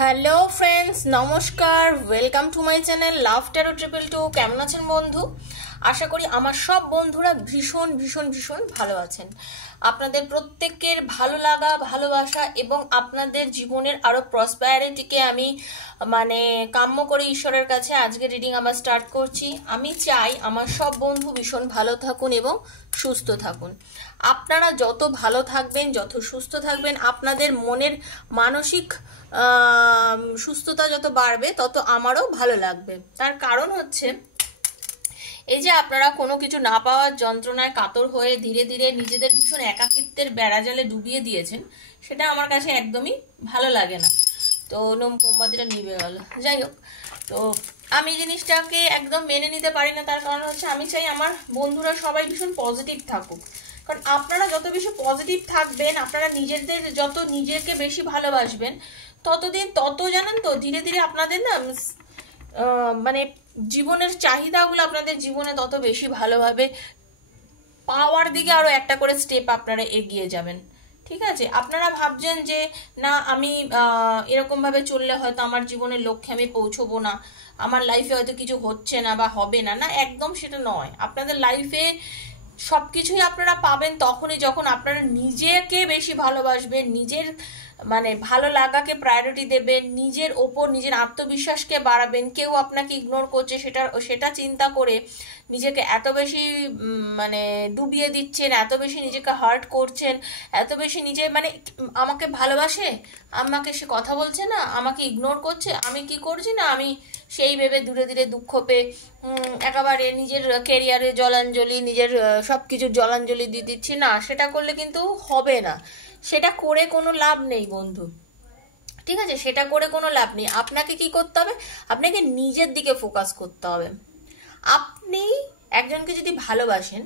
Hello friends, নমস্কার। Welcome to my channel love taro 222। কেমন আছেন বন্ধু? আশা করি আমার সব বন্ধুরা ভীষণ ভীষণ ভীষণ ভালো আছেন। আপনাদের প্রত্যেকের ভালো লাগা, ভালোবাসা এবং আপনাদের জীবনের আরও প্রসপ্যারিটিকে আমি কাম্য করে ঈশ্বরের কাছে আজকে রিডিং আমার স্টার্ট করছি। আমি চাই আমার সব বন্ধু ভীষণ ভালো থাকুন এবং সুস্থ থাকুন। আপনারা যত ভালো থাকবেন, যত সুস্থ থাকবেন, আপনাদের মনের মানসিক সুস্থতা যত বাড়বে তত আমারও ভালো লাগবে। তার কারণ হচ্ছে এই যে আপনারা কোনো কিছু না পাওয়ার যন্ত্রণায় কাতর হয়ে ধীরে ধীরে নিজেদের ভীষণ একাকিত্বের বেড়াজালে ডুবিয়ে দিয়েছেন, সেটা আমার কাছে একদমই ভালো লাগে না। তো মোমবাতিটা নিভে গেল। যাই হোক, তো আমি জিনিসটাকে একদম মেনে নিতে পারি না। তার কারণ হচ্ছে আমি চাই আমার বন্ধুরা সবাই ভীষণ পজিটিভ থাকুক। কারণ আপনারা যত বেশি পজিটিভ থাকবেন, আপনারা নিজেদের যত নিজেকে বেশি ভালোবাসবেন, ততদিন তত জানেন তো ধীরে ধীরে আপনাদের না জীবনের চাহিদাগুলো আপনাদের জীবনে তত বেশি ভালোভাবে পাওয়ার দিকে আরো একটা করে স্টেপ আপনারা এগিয়ে যাবেন। ঠিক আছে? আপনারা ভাবছেন যে না, আমি এরকম ভাবে চললে হয়তো আমার জীবনের লক্ষ্যে আমি পৌঁছবো না, আমার লাইফে হয়তো কিছু হচ্ছে না বা হবে না। না, একদম সেটা নয়। আপনাদের লাইফে সবকিছুই আপনারা পাবেন তখনই যখন আপনারা নিজেকে বেশি ভালোবাসবেন, নিজের ভালো লাগাকে প্রায়োরিটি দেবেন, নিজের ওপর নিজের আত্মবিশ্বাসকে বাড়াবেন। কেউ আপনাকে ইগনোর করছে সেটা চিন্তা করে নিজেকে এত বেশি ডুবিয়ে দিচ্ছেন, এত বেশি নিজেকে হার্ট করছেন, এত বেশি নিজে আমাকে ভালোবাসে, আমাকে সে কথা বলছে না, আমাকে ইগনোর করছে, আমি কি করছি না, আমি সেই ভেবে ধীরে ধীরে দুঃখ পেয়ে একেবারে নিজের কেরিয়ারে জলাঞ্জলি, নিজের সব কিছুর জলাঞ্জলি দিয়ে দিচ্ছি। না, সেটা করলে কিন্তু হবে না। সেটা করে কোনো লাভ নেই বন্ধু। ঠিক আছে? সেটা করে কোনো লাভ নেই। আপনাকে কি করতে হবে? আপনাকে নিজের দিকে ফোকাস করতে হবে। আপনি একজনকে যদি ভালোবাসেন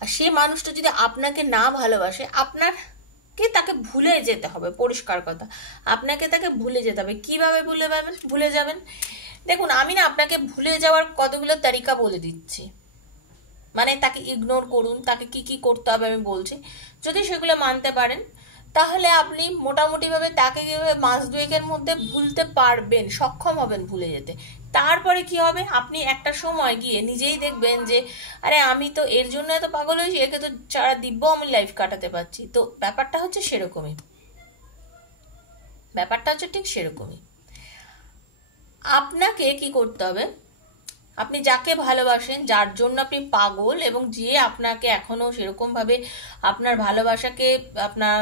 আর সে মানুষটা যদি আপনাকে না ভালোবাসে, আপনাকে তাকে ভুলে যেতে হবে। পরিষ্কার কথা, আপনাকে তাকে ভুলে যেতে হবে। কিভাবে ভুলে যাবেন? দেখুন, আমি না আপনাকে ভুলে যাওয়ার কতগুলো তারিকা বলে দিচ্ছি। তাকে ইগনোর করুন, তাকে কি কি করতে হবে আমি বলছি। যদি সেগুলো মানতে পারেন তাহলে আপনি মোটামুটিভাবে তাকে মাস দুয়েকের মধ্যে ভুলতে পারবেন, সক্ষম হবেন ভুলে যেতে। তারপরে কি হবে? আপনি একটা সময় গিয়ে নিজেই দেখবেন যে আরে আমি তো এর জন্য এত পাগল হয়েছি, একে তো সারা দিব্য আমি লাইফ কাটাতে পারছি। তো ব্যাপারটা হচ্ছে সেরকমই, ঠিক সেরকমই। আপনাকে কি করতে হবে? আপনি যাকে ভালোবাসেন, যার জন্য আপনি পাগল এবং যে আপনাকে এখনো সেরকম ভাবে আপনার ভালোবাসাকে আপনার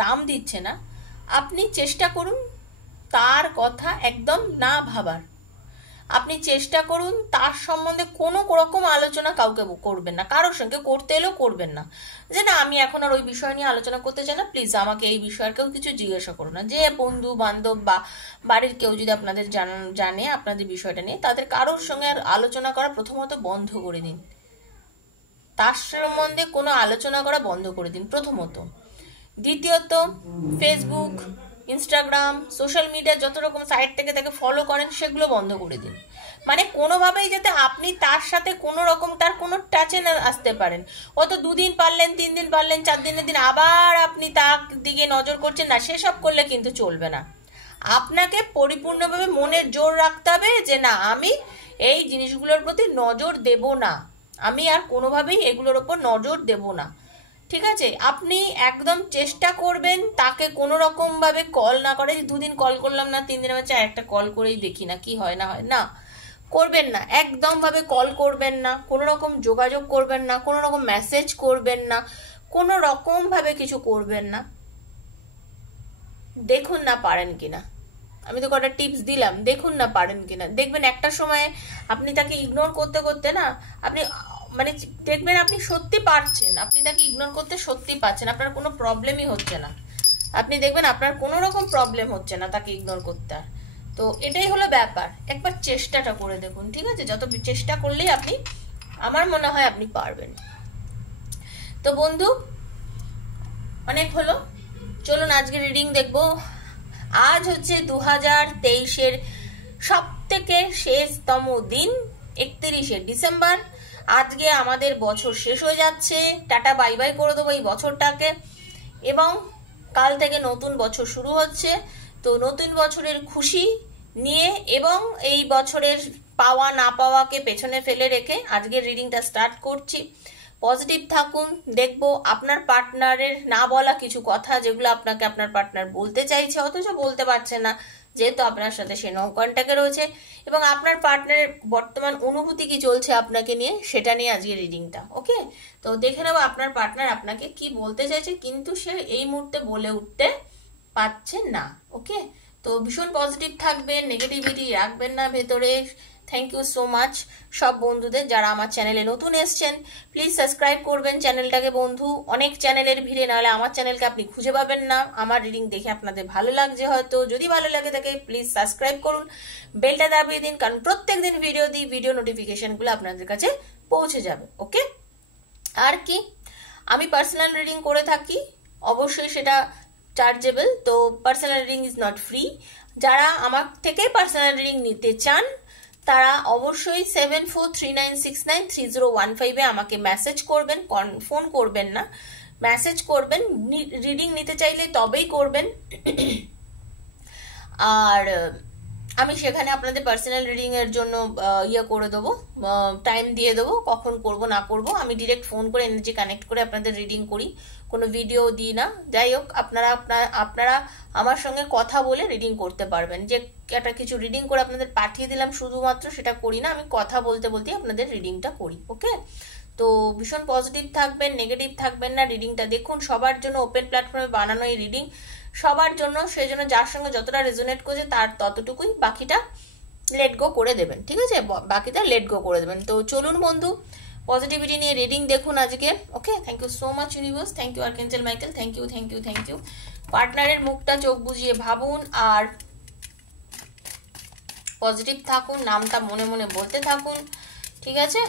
দাম দিচ্ছে না, আপনি চেষ্টা করুন তার কথা একদম না ভাবার। আপনি চেষ্টা করুন তার সম্বন্ধে কোনো রকম আলোচনা কাউকে করবেন না, কারোর সঙ্গে করতে এলেও করবেন না। যে না, আমি এখন আর ওই বিষয় নিয়ে আলোচনা করতে চাই না, প্লিজ আমাকে এই বিষয়ের কেউ কিছু জিজ্ঞাসা করো না। যে বন্ধু বান্ধব বা বাড়ির কেউ যদি আপনাদের জানে আপনাদের বিষয়টা নিয়ে, তাদের কারোর সঙ্গে আর আলোচনা করা প্রথমত বন্ধ করে দিন। তার সম্বন্ধে কোনো আলোচনা করা বন্ধ করে দিন প্রথমত। দ্বিতীয়ত, ফেসবুক, ইনস্টাগ্রাম, সোশ্যাল মিডিয়া যত রকম সাইট থেকে তাকে ফলো করেন সেগুলো বন্ধ করে দিন। কোনোভাবেই যাতে আপনি তার সাথে কোনো রকম তার কোনো টাচে না আসতে পারেন। ও তো 2 দিন পারলেন, 3 দিন পারলেন, 4 দিনের দিন আবার আপনি তার দিকে নজর করছেন না, সেসব করলে কিন্তু চলবে না। আপনাকে পরিপূর্ণভাবে মনে জোর রাখতে হবে যে না, আমি এই জিনিসগুলোর প্রতি নজর দেব না, আমি আর কোনোভাবেই এগুলোর ওপর নজর দেব না। ঠিক আছে? আপনি একদম চেষ্টা করবেন তাকে কোনো রকম ভাবে কল না করে। 2 দিন কল করলাম না, 3 দিন আমার একটা কল করেই দেখি না কি হয় না হয়, না করবেন না। একদম ভাবে কল করবেন না, কোনো রকম যোগাযোগ করবেন না, কোনো রকম মেসেজ করবেন না, কোনো রকম ভাবে কিছু করবেন না। দেখুন না পারেন কিনা। আমি তো কটা টিপস দিলাম, দেখুন না পারেন কিনা। দেখবেন একটা সময় আপনি তাকে ইগনোর করতে করতে না আপনি দেখবেন আপনি সত্যি পারছেন, আপনি তাকে ইগনোর করতে সত্যি পারছেন, আপনার কোনো প্রবলেমই হচ্ছে না। আপনি দেখবেন আপনার কোনো রকম প্রবলেম হচ্ছে না তাকে ইগনোর করতে। তো এটাই হলো ব্যাপার। একবার চেষ্টাটা করে দেখুন। ঠিক আছে? যত চেষ্টা করলেই আপনি, আমার মনে হয় আপনি পারবেন। তো বন্ধু, অনেক হলো, চলুন আজকে রিডিং দেখবো। আজ হচ্ছে 2023-এর সব থেকে শেষতম দিন, 31শে ডিসেম্বর। আজকে আমাদের বছর শেষ হয়ে যাচ্ছে, টাটা বাই বাই করে দেবো এই বছরটাকে, এবং কাল থেকে নতুন বছর শুরু হচ্ছে। তো নতুন বছরের খুশি নিয়ে এবং এই বছরের পাওয়া না পাওয়াকে পেছনে ফেলে রেখে আজকের রিডিংটা স্টার্ট করছি। পজিটিভ থাকুন, দেখবো আপনার পার্টনারের না বলা কিছু কথা যেগুলো আপনাকে আপনার পার্টনার বলতে চাইছে অথচ বলতে পারছে না, যেহেতু আপনার সাথে সে নো কন্ট্যাক্টে রয়েছে, এবং আপনার পার্টনারের বর্তমান অনুভূতি কি চলছে আপনাকে নিয়ে সেটা নিয়ে আজকে রিডিংটা। ওকে, তো দেখে নেবো আপনার পার্টনার আপনাকে কি বলতে চাইছে কিন্তু সে এই মুহূর্তে বলে উঠতে পারছে না। ওকে, তো ভীষণ পজিটিভ থাকবেন, নেগেটিভিটি রাখবেন না ভেতরে। থ্যাংক ইউ সো মাচ সব বন্ধুদের যারা আমার চ্যানেলে নতুন এসছেন, প্লিজ সাবস্ক্রাইব করবেন চ্যানেলটাকে বন্ধু। অনেক চ্যানেলের ভিড়ে, নাহলে আমার চ্যানেলকে আপনি খুঁজে পাবেন না। আমার রিডিং দেখে আপনাদের ভালো লাগছে হয়তো, যদি ভালো লাগে থাকে প্লিজ সাবস্ক্রাইব করুন, বেলটা দাবিয়ে দিন, কারণ প্রত্যেক দিন ভিডিও দিই, ভিডিও নোটিফিকেশনগুলো আপনাদের কাছে পৌঁছে যাবে। ওকে, আর কি, আমি পার্সোনাল রিডিং করে থাকি, অবশ্যই সেটা চার্জেবল, তো personal reading is not free. যারা আমার থেকে পার্সোনাল রিডিং নিতে চান তারা অবশ্যই 7439693015 আমাকে মেসেজ করবেন, ফোন করবেন না, মেসেজ করবেন। রিডিং নিতে চাইলে তবেই করবেন। আর আমি সেখানে আপনাদের পার্সোনাল রিডিং এর জন্য করে দেবো, টাইম দিয়ে দেবো, কখন করব না করব। আমি ডিরেক্ট ফোন করে এনার্জি কানেক্ট করে আপনাদের রিডিং করি, কোনো ভিডিও দিই না। যাই হোক, আপনারা আমার সঙ্গে কথা বলে রিডিং করতে পারবেন। যে একটা কিছু রিডিং করে আপনাদের পাঠিয়ে দিলাম শুধুমাত্র সেটা করি না, আমি কথা বলতে বলতে আপনাদের রিডিংটা করি। ওকে, তো ভীষণ পজিটিভ থাকবেন, নেগেটিভ থাকবেন না। রিডিংটা দেখুন, সবার জন্য ওপেন প্ল্যাটফর্মে বানানো এই রিডিং, সবার জন্য। সেই জন্য যার সঙ্গে যতটা রেজোনেট করছে তার ততটুকুই, বাকিটা লেট গো করে দেবেন। ঠিক আছে, বাকিটা লেট গো করে দেবেন। তো চলুন বন্ধু, পজিটিভিটি নিয়ে রিডিং দেখুন আজকে। Okay, thank you so much universe, thank you archangel Michael, thank you thank you thank you. পার্টনারের মুখটা চোখ বুজিয়ে ভাবুন আর পজিটিভ থাকুন, নামটা মনে মনে বলতে থাকুন। ঠিক আছে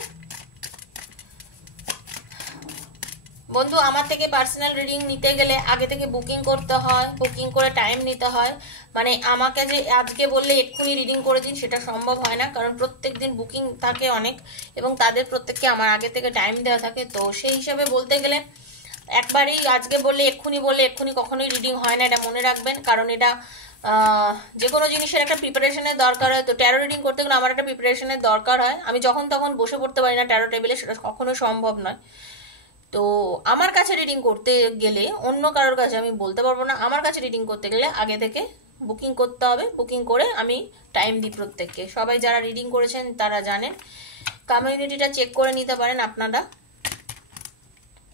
বন্ধু, আমার থেকে পার্সোনাল রিডিং নিতে গেলে আগে থেকে বুকিং করতে হয়, বুকিং করে টাইম নিতে হয়। মানে আমাকে যে আজকে বললে এক্ষুনি রিডিং করে দিন সেটা সম্ভব হয় না, কারণ প্রত্যেক দিন বুকিং থাকে অনেক, এবং তাদের প্রত্যেককে আমার আগে থেকে টাইম দেওয়া থাকে। তো সেই হিসাবে বলতে গেলে একবারেই আজকে বললে এক্ষুনি কখনোই রিডিং হয় না, এটা মনে রাখবেন। কারণ এটা যে কোনো জিনিসের একটা প্রিপারেশনের দরকার হয়। তো ট্যারো রিডিং করতে গেলে আমার একটা প্রিপারেশনের দরকার হয়, আমি যখন তখন বসে পড়তে পারি না ট্যারো টেবিলে, সেটা কখনো সম্ভব নয়। তো আমার কাছে রিডিং করতে গেলে, অন্য কারোর কাছে আমি বলতে পারবো না, আমার কাছে রিডিং করতে গেলে আগে থেকে বুকিং করতে হবে। বুকিং করে আমি টাইম দিই প্রত্যেককে। সবাই যারা রিডিং করেছেন তারা জানেন, কমিউনিটিটা চেক করে নিতে পারেন আপনারা,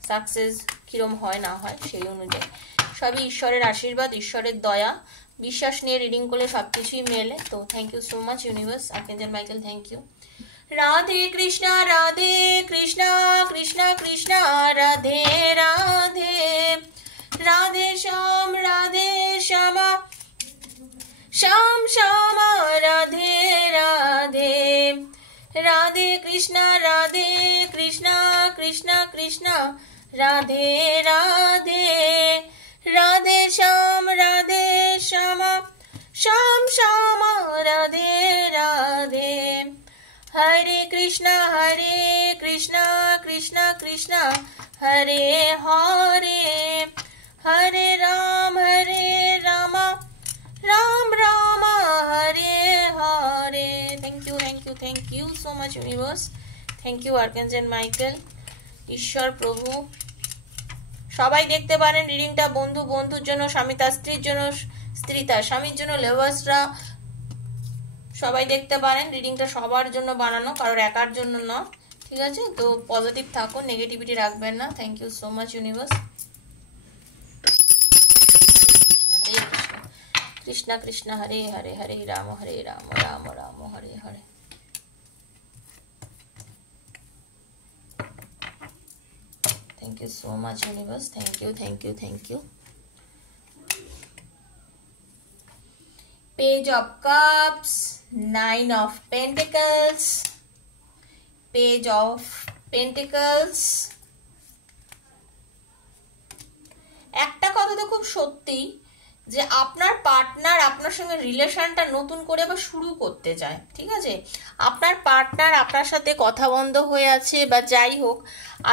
সাকসেস কিরম হয় না হয় সেই অনুযায়ী। সবই ঈশ্বরের আশীর্বাদ, ঈশ্বরের দয়া, বিশ্বাস নিয়ে রিডিং করলে সবকিছুই মেলে। তো thank you so much universe, archangel Michael, thank you. Radhe Krishna Krishna Krishna Radhe Radhe, Radhe Shyam Shyama Shyam Shyama Radhe Radhe, Radhe Krishna Krishna Krishna Radhe Radhe, Radhe Shyam Shyama Shyam Shyama Radhe Radhe. Hare Krishna Krishna Krishna Hare Hare, Hare Ram Ram Ram Hare Hare. Thank you so much universe, thank you archangel Michael, ঈশ্বর প্রভু। সবাই দেখতে পারেন রিডিংটা, বন্ধু বন্ধুর জন্য, স্বামী তার স্ত্রীর জন্য, স্ত্রী তার স্বামীর জন্য, লাভার্সরা সবাই দেখতে পারেন। রিডিংটা সবার জন্য বানানো, কারোর একার জন্য না। ঠিক আছে, তো পজিটিভ থাকুন, নেগেটিভিটি রাখবেন না। Thank you so much universe. Hare Krishna Krishna Hare Hare, Hare Ram Ram Ram Hare Hare. Thank you so much universe, thank you. Page of Cups, Nine of Pentacles, Page of Pentacles। একটা কথা তো খুব সত্যি যে আপনার পার্টনার আপনার সঙ্গে রিলেশনটা নতুন করে আবার শুরু করতে চায়, ঠিক আছে? আপনার পার্টনার আপনার সাথে কথা বন্ধ হয়ে আছে বা যাই হোক,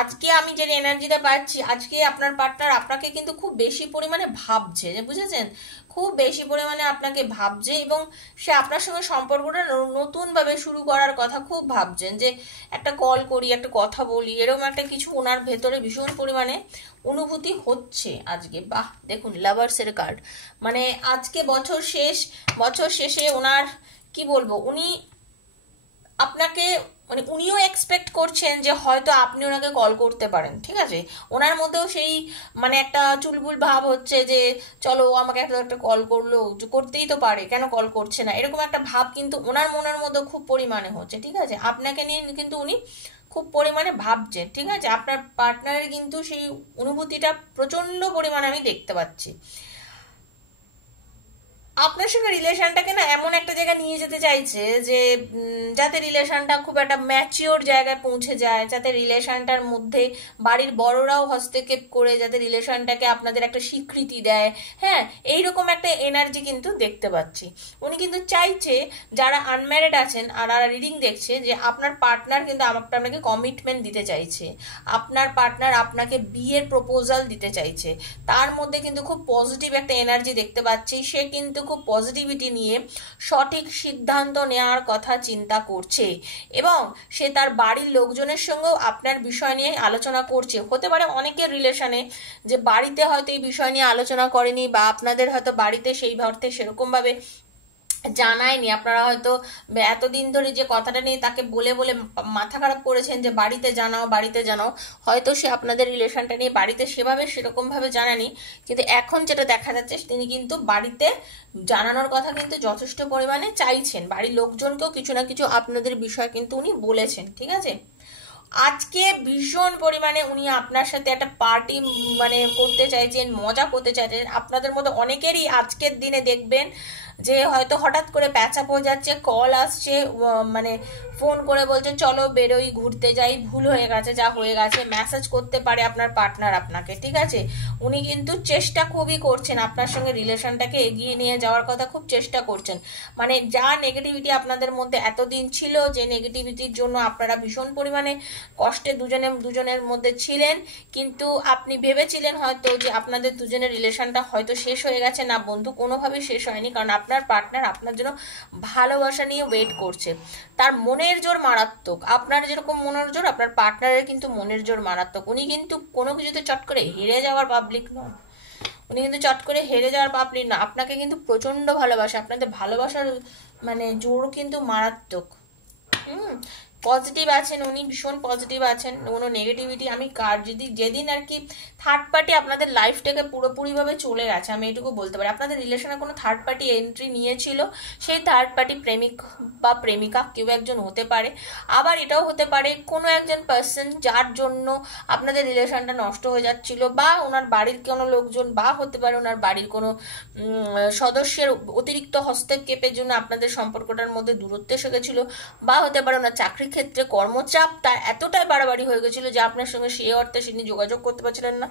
আজকে আমি যে এনার্জিটা পাচ্ছি, আজকে আপনার পার্টনার আপনাকে কিন্তু খুব বেশি পরিমাণে ভাবছে, বুঝেছেন? খুব বেশি পরিমাণে আপনাকে ভাবছে এবং সে আপনার সঙ্গে সম্পর্কটা নতুনভাবে শুরু করার কথা খুব ভাবছেন, যে একটা কল করি, একটা কথা বলি, এরকম একটা কিছু ওনার ভেতরে ভীষণ পরিমাণে অনুভূতি হচ্ছে আজকে। বাহ, দেখুন লাভার্সের কার্ড, মানে আজকে বছর শেষে ওনার কি বলবো, উনি আপনাকে মানে উনিও এক্সপেক্ট করছেন যে হয়তো আপনি ওনাকে কল করতে পারেন, ঠিক আছে? ওনার মধ্যেও সেই মানে একটা চুলবুল ভাব হচ্ছে যে চলো আমাকে একটা কল করলো, করতেই তো পারে, কেন কল করছে না, এরকম একটা ভাব কিন্তু ওনার মনের মধ্যে খুব পরিমাণে হচ্ছে, ঠিক আছে? আপনাকে নিয়ে কিন্তু উনি খুব পরিমাণে ভাবছেন, ঠিক আছে? আপনার পার্টনারের কিন্তু সেই অনুভূতিটা প্রচন্ড পরিমাণে আমি দেখতে পাচ্ছি। আপনার সঙ্গে রিলেশনটাকে না এমন একটা জায়গায় নিয়ে যেতে চাইছে যে যাতে রিলেশনটা খুব একটা ম্যাচিওর জায়গায় পৌঁছে যায়, যাতে রিলেশনটার মধ্যে বাড়ির বড়রাও হস্তক্ষেপ করে যাতে রিলেশনটাকে আপনাদের একটা স্বীকৃতি দেয়। হ্যাঁ, এইরকম একটা এনার্জি কিন্তু দেখতে পাচ্ছি। উনি কিন্তু চাইছে, যারা আনম্যারিড আছেন আর রিডিং দেখছে, যে আপনার পার্টনার কিন্তু আপনাকে কমিটমেন্ট দিতে চাইছে, আপনার পার্টনার আপনাকে বিয়ের প্রপোজাল দিতে চাইছে। তার মধ্যে কিন্তু খুব পজিটিভ একটা এনার্জি দেখতে পাচ্ছি। সে কিন্তু খুব পজিটিভিটি নিয়ে সঠিক সিদ্ধান্ত নেওয়ার কথা চিন্তা করছে এবং সে তার বাড়ির লোকজনের সঙ্গেও আপনার বিষয় নিয়ে আলোচনা করছে। হতে পারে অনেকের রিলেশনে যে বাড়িতে হয়তো এই বিষয় নিয়ে আলোচনা করেনি বা আপনাদের হয়তো বাড়িতে সেই অর্থে সেরকমভাবে জানায়নি, আপনারা হয়তো এতদিন ধরে যে কথাটা নিয়ে তাকে বলে বলে মাথা খারাপ করেছেন যে বাড়িতে জানাও বাড়িতে জানাও, হয়তো সে আপনাদের রিলেশনটা নিয়ে বাড়িতে সেভাবে সেরকম ভাবে জানানি, কিন্তু এখন যেটা দেখা যাচ্ছে তিনি কিন্তু বাড়িতে জানানোর কথা কিন্তু যথেষ্ট পরিমাণে চাইছেন। বাড়ির লোকজনকেও কিছু না কিছু আপনাদের বিষয় কিন্তু উনি বলেছেন, ঠিক আছে? আজকে ভীষণ পরিমাণে উনি আপনার সাথে একটা পার্টি মানে করতে চাইছেন, মজা করতে চাইছেন। আপনাদের মধ্যে অনেকেরই আজকের দিনে দেখবেন যে হয়তো হঠাৎ করে প্যাচআপ হয়ে যাচ্ছে, কল আসছে, মানে ফোন করে বলছে চলো বেরোই, ঘুরতে যাই, ভুল হয়ে গেছে, যা হয়ে গেছে, মেসেজ করতে পারে আপনার পার্টনার আপনাকে, ঠিক আছে? উনি কিন্তু চেষ্টা খুবই করছেন আপনার সঙ্গে রিলেশনটাকে এগিয়ে নিয়ে যাওয়ার কথা, খুব চেষ্টা করছেন। মানে যা নেগেটিভিটি আপনাদের মধ্যে এতদিন ছিল, যে নেগেটিভিটির জন্য আপনারা ভীষণ পরিমাণে কষ্টে দুজনের মধ্যে ছিলেন, কিন্তু আপনি ভেবেছিলেন হয়তো যে আপনাদের দুজনের রিলেশনটা হয়তো শেষ হয়ে গেছে। না বন্ধু, কোনোভাবেই শেষ হয়নি, কারণ আপনার পার্টনার আপনার জন্য ভালোবাসা নিয়ে ওয়েট করছে। তার মনের জোর মারাত্মক, আপনার যেরকম মনের জোর আপনার পার্টনারের কিন্তু মনের জোর মারাত্মক। উনি কিন্তু কোনো কিছুতে চট করে হেরে যাওয়ার পাবলিক নন, উনি কিন্তু চট করে হেরে যাওয়ার পাবলিক না, আপনাকে কিন্তু প্রচন্ড ভালোবাসে। আপনাদের ভালোবাসার মানে জোর কিন্তু মারাত্মক। পজিটিভ আছেন উনি, ভীষণ পজিটিভ আছেন, কোনো নেগেটিভিটি আমি যেদিন আর কি থার্ড পার্টি আপনাদের লাইফটাকে পুরোপুরিভাবে চলে গেছে, আমি এটুকু বলতে পারি। আপনাদের রিলেশনে কোনো থার্ড পার্টি এন্ট্রি নিয়েছিল, সেই থার্ড পার্টি প্রেমিক বা প্রেমিকা কেউ একজন হতে পারে। আবার এটাও হতে পারে কোনো একজন পার্সন যার জন্য আপনাদের রিলেশনটা নষ্ট হয়ে যাচ্ছিল, বা ওনার বাড়ির কোনো লোকজন, বা হতে পারে ওনার বাড়ির কোনো সদস্যের অতিরিক্ত হস্তক্ষেপের জন্য আপনাদের সম্পর্কটার মধ্যে দূরত্ব এসে গেছিল, বা হতে পারে ওনার চাকরি ক্ষেত্রে কর্মচাপ তার এতটাই বাড়াবাড়ি হয়ে গেছিল যে আপনার সঙ্গে সেই অর্থে তিনি যোগাযোগ করতে পারছিলেন না।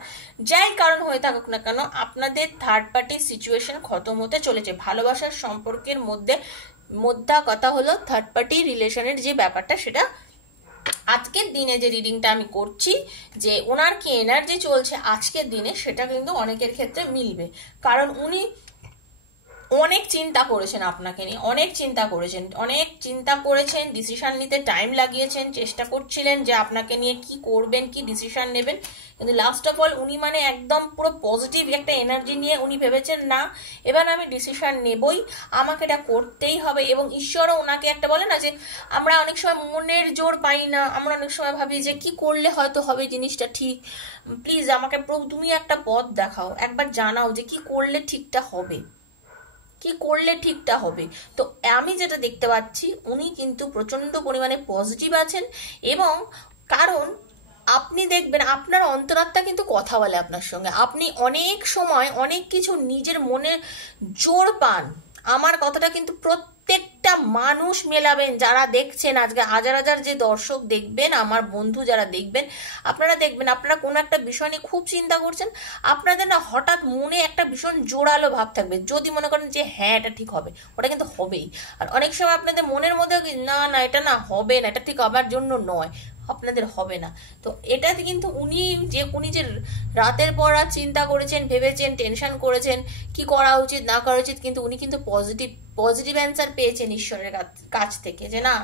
যাই কারণ হয়ে থাকুক না কেন, আপনাদের থার্ড পার্টির সিচুয়েশন খতম হতে চলেছে। ভালোবাসার সম্পর্কের মধ্যে কথা হলো থার্ড পার্টি রিলেশনের যে ব্যাপারটা, সেটা আজকের দিনে যে রিডিংটা আমি করছি, যে ওনার কি এনার্জি চলছে আজকের দিনে, সেটা কিন্তু অনেকের ক্ষেত্রে মিলবে। কারণ উনি অনেক চিন্তা করেছেন আপনাকে নিয়ে, অনেক চিন্তা করেছেন, ডিসিশন নিতে টাইম লাগিয়েছেন, চেষ্টা করছিলেন যে আপনাকে নিয়ে কি করবেন, কি ডিসিশন নেবেন, কিন্তু লাস্ট অফ অল উনি মানে একদম পুরো পজিটিভ একটা এনার্জি নিয়ে উনি ভেবেছেন না এবার আমি ডিসিশন নেবই, আমাকে এটা করতেই হবে। এবং ঈশ্বরও ওনাকে একটা বলে না যে আমরা অনেক সময় মনের জোর পাই না, আমরা অনেক সময় ভাবি যে কি করলে হয়তো হবে জিনিসটা ঠিক, প্লিজ আমাকে তুমি একটা পথ দেখাও, একবার জানাও যে কি করলে ঠিকটা হবে, কি করলে ঠিকটা হবে। তো আমি যেটা দেখতে পাচ্ছি, উনি কিন্তু প্রচন্ড পরিমাণে পজিটিভ আছেন। এবং কারণ আপনি দেখবেন আপনার অন্তরাত্মা কিন্তু কথা বলে আপনার সঙ্গে, আপনি অনেক সময় অনেক কিছু নিজের মনে জোর পান। আমার কথাটা কিন্তু প্রত্যেকটা মানুষ মেলাবেন, যারা দেখছেন আজকে হাজার হাজার যে দর্শক দেখবেন, আমার বন্ধু যারা দেখবেন, আপনারা দেখবেন আপনারা কোনো একটা বিষয় নিয়ে খুব চিন্তা করছেন, আপনাদের না হঠাৎ মনে একটা ভীষণ জোরালো ভাব থাকবে, যদি মনে করেন যে হ্যাঁ এটা ঠিক হবে, ওটা কিন্তু হবেই। আর অনেক সময় আপনাদের মনের মধ্যে না না এটা না হবে না, এটা ঠিক আমার জন্য নয়, আপনাদের হবে না। তো এটাতে কিন্তু উনি যে রাতের পর রাত চিন্তা করেছেন, ভেবেছেন, টেনশন করেছেন কি করা উচিত না করা উচিত, কিন্তু উনি কিন্তু পজিটিভ অ্যান্সার পেয়েছেন ঈশ্বরের কাছ থেকে, যে না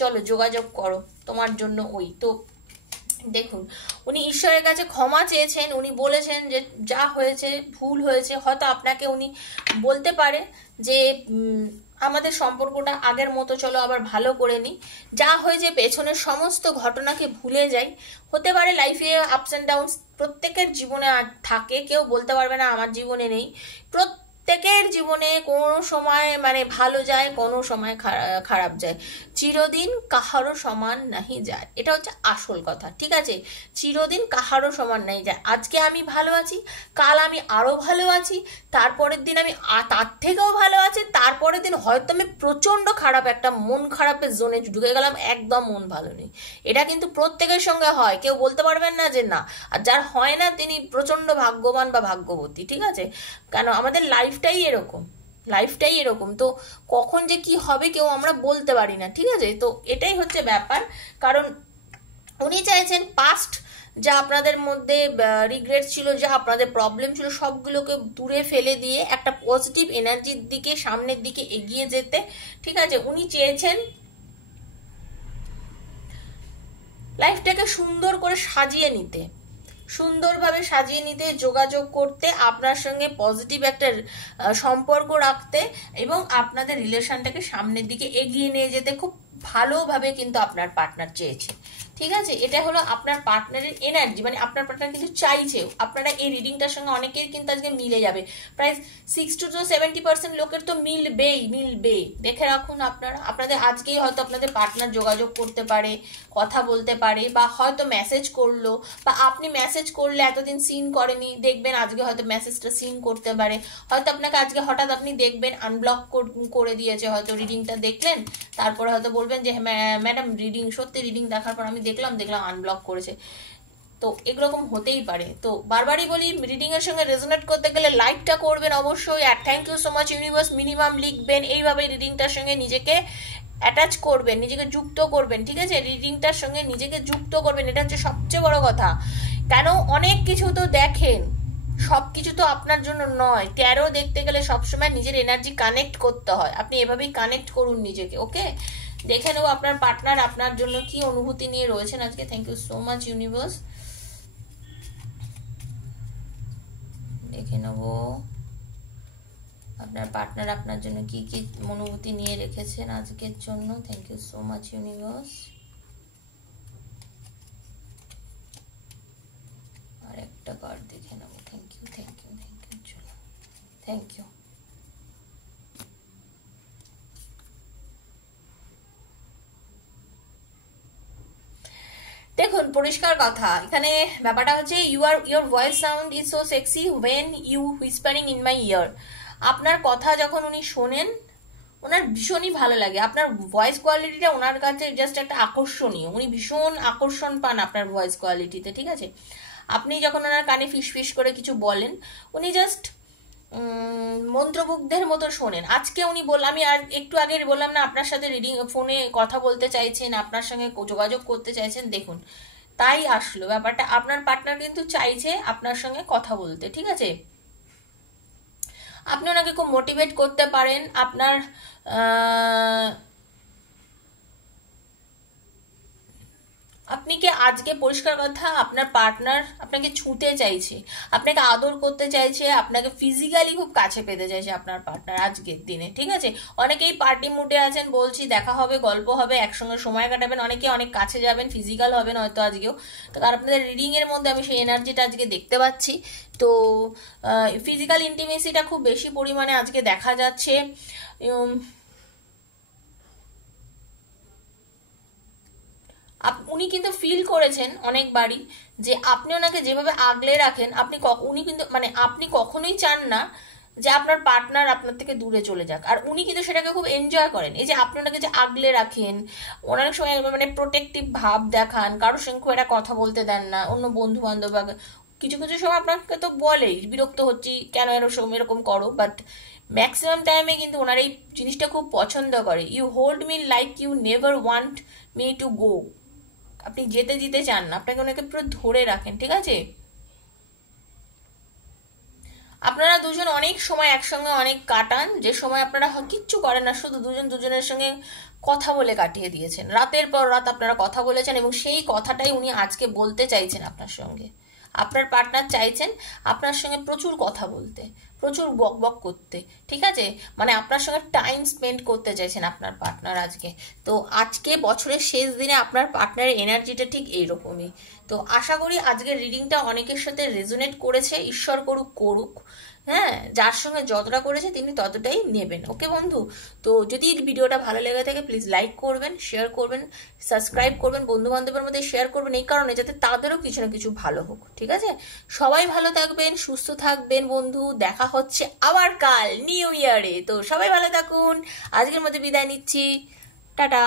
চলো যোগাযোগ করো তোমার জন্য। ওই তো দেখুন, উনি ঈশ্বরের কাছে ক্ষমা চেয়েছেন, উনি বলেছেন যে যা হয়েছে ভুল হয়েছে, হয়তো আপনাকে উনি বলতে পারে যে আমাদের সম্পর্কটা আগের মতো চলো আবার ভালো করে নিই, যা হয়েছে পেছনের সমস্ত ঘটনাকে ভুলে যাই। হতে পারে লাইফে আপস অ্যান্ড ডাউনস প্রত্যেকের জীবনে থাকে, কেউ বলতে পারবে না আমার জীবনে নেই। প্রত্যেকের জীবনে কোনো সময় মানে ভালো যায়, কোনো সময় খারাপ যায়, চিরদিন কাহারও সমান নাহি যায়, এটা হচ্ছে আসল কথা। ঠিক আছে, চিরদিন কাহারও সমান নাই যায়। আজকে আমি ভালো আছি, কাল আমি আরো ভালো আছি, তারপরের দিন আমি তার থেকেও ভালো আছি, তারপরের দিন হয়তো আমি প্রচন্ড খারাপ একটা মন খারাপের জোনে ঢুকে গেলাম, একদম মন ভালো নেই। এটা কিন্তু প্রত্যেকের সঙ্গে হয়, কেউ বলতে পারবেন না যে না। আর যার হয় না তিনি প্রচন্ড ভাগ্যবান বা ভাগ্যবতী। ঠিক আছে, কেন আমাদের লাইফটাই এরকম। তো কখন যে কি হবে কেউ আমরা বলতে পারি না। ঠিক আছে, তো এটাই হচ্ছে ব্যাপার। কারণ উনি চাইছেন পাস্ট যা আপনাদের মধ্যে রিগ্রেট ছিল, যা আপনাদের প্রবলেম ছিল, সবগুলোকে দূরে ফেলে দিয়ে একটা পজিটিভ এনার্জির দিকে সামনের দিকে এগিয়ে যেতে। ঠিক আছে, উনি চেয়েছেন লাইফটাকে সুন্দর করে সুন্দরভাবে সাজিয়ে নিতে, যোগাযোগ করতে, আপনার সঙ্গে পজিটিভ একটা সম্পর্ক রাখতে, এবং আপনাদের রিলেশনটাকে সামনের দিকে এগিয়ে নিয়ে যেতে খুব ভালোভাবে কিন্তু আপনার পার্টনার চেয়েছে। ঠিক আছে, এটা হলো আপনার পার্টনারের এনার্জি, মানে আপনার পার্টনার কিন্তু চাইছে। আপনারা এই রিডিংটার সঙ্গে অনেকের কিন্তু আজকে মিলে যাবে, প্রায় 60-70% লোকের তো মিলবে। দেখে রাখুন আপনাদের আজকেই হয়তো আপনাদের পার্টনার যোগাযোগ করতে পারে, কথা বলতে পারে, বা হয়তো মেসেজ করলো, বা আপনি মেসেজ করলে এতদিন সিন করেনি, দেখবেন আজকে হয়তো মেসেজটা সিন করতে পারে। হয়তো আপনাকে আজকে হঠাৎ আপনি দেখবেন আনব্লক করে দিয়েছে, হয়তো রিডিংটা দেখলেন, তারপরে হয়তো বলবেন যে ম্যাডাম সত্যি রিডিং দেখার পর আমি দেখলাম আনব্লক করেছে। তো এরকম হতেই পারে। তো বারবারই বলি, রিডিং এর সঙ্গে রেজোনেট করতে গেলে লাইকটা করবেন অবশ্যই, আর thank you so much universe minimum লিখবেন। এইভাবে রিডিংটার সঙ্গে নিজেকে অ্যাটাচ করবেন, নিজেকে যুক্ত করবেন। ঠিক আছে, রিডিংটার সঙ্গে নিজেকে যুক্ত করবেন, এটা হচ্ছে সবচেয়ে বড় কথা। কেন অনেক কিছু তো দেখেন, সবকিছু তো আপনার জন্য নয়। ট্যারো দেখতে গেলে সবসময় নিজের এনার্জি কানেক্ট করতে হয়, আপনি এভাবেই কানেক্ট করুন নিজেকে। ওকে, দেখে নেবো আপনার পার্টনার আপনার জন্য কি অনুভূতি নিয়ে রয়েছেন আজকে। Thank you so much universe. দেখে নেবো আপনার পার্টনার আপনার জন্য কি কি অনুভূতি নিয়ে রেখেছেন আজকের জন্য। Thank you so much universe. আর একটা কার্ড দেখে নেবো। থ্যাংক ইউ চলো, থ্যাংক ইউ। দেখুন, পরিষ্কার কথা, এখানে ব্যাপারটা হচ্ছে your voice sound is so sexy when you whispering in my ear. আপনার কথা যখন উনি শোনেন ওনার ভীষণই ভালো লাগে, আপনার ভয়েস কোয়ালিটিটা ওনার কাছে জাস্ট একটা আকর্ষণীয়, উনি ভীষণ আকর্ষণ পান আপনার ভয়েস কোয়ালিটিতে। ঠিক আছে, আপনি যখন ওনার কানে ফিস করে কিছু বলেন, উনি জাস্ট মন্ত্রমুগ্ধের মতো শোনেন। আজকে উনি আমি আর একটু আগে বললাম না, আপনার সাথে ফোনে কথা বলতে চাইছেন, আপনার সঙ্গে যোগাযোগ করতে চাইছেন, দেখুন তাই আসলো ব্যাপারটা। আপনার পার্টনার কিন্তু চাইছে আপনার সঙ্গে কথা বলতে। ঠিক আছে, আপনি ওনাকে খুব মোটিভেট করতে পারেন। আপনি কি আজকে পরিষ্কার কথা, আপনার পার্টনার আপনাকে ছুঁতে চাইছে, আপনাকে আদর করতে চাইছে, আপনাকে ফিজিক্যালি খুব কাছে পেতে চাইছে আপনার পার্টনার আজকের দিনে। ঠিক আছে, অনেকেই পার্টি মুডে আছেন, বলছি দেখা হবে, গল্প হবে, একসঙ্গে সময় কাটাবেন, অনেকে অনেক কাছে যাবেন, ফিজিক্যাল হবেন হয়তো আজকেও। তো আপনাদের রিডিং এর মধ্যে আমি সেই এনার্জিটা আজকে দেখতে পাচ্ছি। তো ফিজিক্যাল ইন্টিমেসিটা খুব বেশি পরিমাণে আজকে দেখা যাচ্ছে। উনি কিন্তু ফিল করেছেন অনেকবারই যে আপনি ওনাকে যেভাবে আগলে রাখেন, উনি কিন্তু মানে আপনি কখনোই চান না যে আপনার পার্টনার আপনার থেকে দূরে চলে যাক, আর উনি কিন্তু সেটাকে খুব এনজয় করেন। এই যে আপনাকে যে আগলে রাখেন, অনেক সময় মানে প্রোটেক্টিভ ভাব দেখান, কারোর সঙ্গে খুব একটা কথা বলতে দেন না, অন্য বন্ধু বান্ধব কিছু কিছু সময় আপনাকে তো বলেই বিরক্ত হচ্ছি কেন এরকম করো, বাট ম্যাক্সিমাম টাইমে কিন্তু ওনার এই জিনিসটা খুব পছন্দ করে। You hold me like you never want me to go. আপনি যেতে দিতে চান না, আপনাকে ওনাকে পুরো ধরে রাখেন, ঠিক আছে? আপনারা দুজন অনেক সময় একসঙ্গে অনেক কাটান, যে সময় আপনারা কিচ্ছু করেন না, শুধু দুজন দুজনের সঙ্গে কথা বলে কাটিয়ে দিয়েছেন, রাতের পর রাত আপনারা কথা বলেছেন, এবং সেই কথাটাই উনি আজকে বলতে চাইছেন আপনার সঙ্গে। আপনার পার্টনার চাইছেন আপনার সঙ্গে প্রচুর কথা বলতে, প্রচুর বক বক করতে, ঠিক আছে? মানে আপনার সঙ্গে টাইম স্পেন্ড করতে চাইছেন আপনার পার্টনার আজকে। তো আজকে বছরের শেষ দিনে আপনার পার্টনারের এনার্জিটা ঠিক এইরকমই। তো আশা করি আজকের রিডিংটা অনেকের সাথে রেজোনেট করেছে, ঈশ্বর করুক করুক। হ্যাঁ, যার সঙ্গে যতটা করেছে তিনি ততটাই নেবেন। ওকে বন্ধু, তো যদি ভিডিওটা ভালো লেগে থাকে প্লিজ লাইক করবেন, শেয়ার করবেন, সাবস্ক্রাইব করবেন, বন্ধু বান্ধবের মধ্যে শেয়ার করবেন, এই কারণে যাতে তাদেরও কিছু না কিছু ভালো হোক, ঠিক আছে? সবাই ভালো থাকবেন, সুস্থ থাকবেন বন্ধু, দেখা হচ্ছে আবার কাল নিউ ইয়ারে। তো সবাই ভালো থাকুন, আজকের মধ্যে বিদায় নিচ্ছি, টাটা।